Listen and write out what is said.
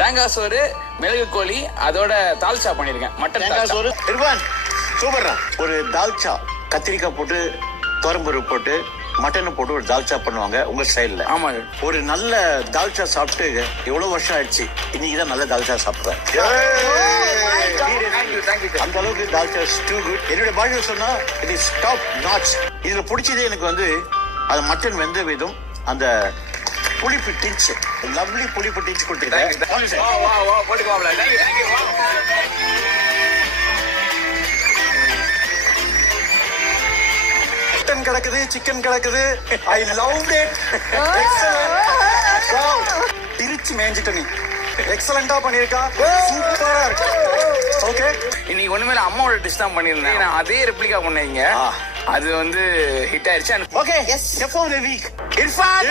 தேங்காய் சோறு, மிளகு கோழி, அதோட தால்ச்சா பண்ணிருக்கேன். மட்டன் தேங்காய் சோறு. இர்ஃபான் சூப்பர்ரா. ஒரு தால்ச்சா கத்திரிக்காய் போட்டு துவரம்பருப்பு போட்டு மட்டன் போட்டு ஒரு தால்ச்சா பண்ணுவாங்க உங்க ஸ்டைல்ல. ஆமா. ஒரு நல்ல தால்ச்சா சாப்பிட்டு எவ்வளவு வருஷம் ஆயிடுச்சு, இன்னைக்குதான் நல்ல தால்ச்சா சாப்பிடுறேன். அந்த அளவுக்கு தால்ச்சா இஸ் டூ குட். என்னோட பாஷை சொன்னா இட் இஸ் டாப் நாட்ச். இதுல பிடிச்சதே எனக்கு வந்து அது மட்டன் வெந்த விதம், அந்த புளிப்பு டிஞ்ச், லவ்லி புளிப்பு டிஞ்ச் கொடுத்துருக்கேன். மட்டன் கிடக்குது, சிக்கன் கிடக்குது. I love it. திருச்சி மேஞ்சிட்ட நீ எக்ஸலண்டா பண்ணிருக்கா, சூப்பரா இருக்கு. ஓகே, இன்னைக்கு ஒண்ணுமே அம்மாவோட டிஷ் தான் பண்ணிருந்தேன். நான் அதே ரெப்ளிகா பண்ணீங்க, அது வந்து ஹிட் ஆயிடுச்சு. Okay, yes. எஃப்ஓ வீக் இர்ஃபான்.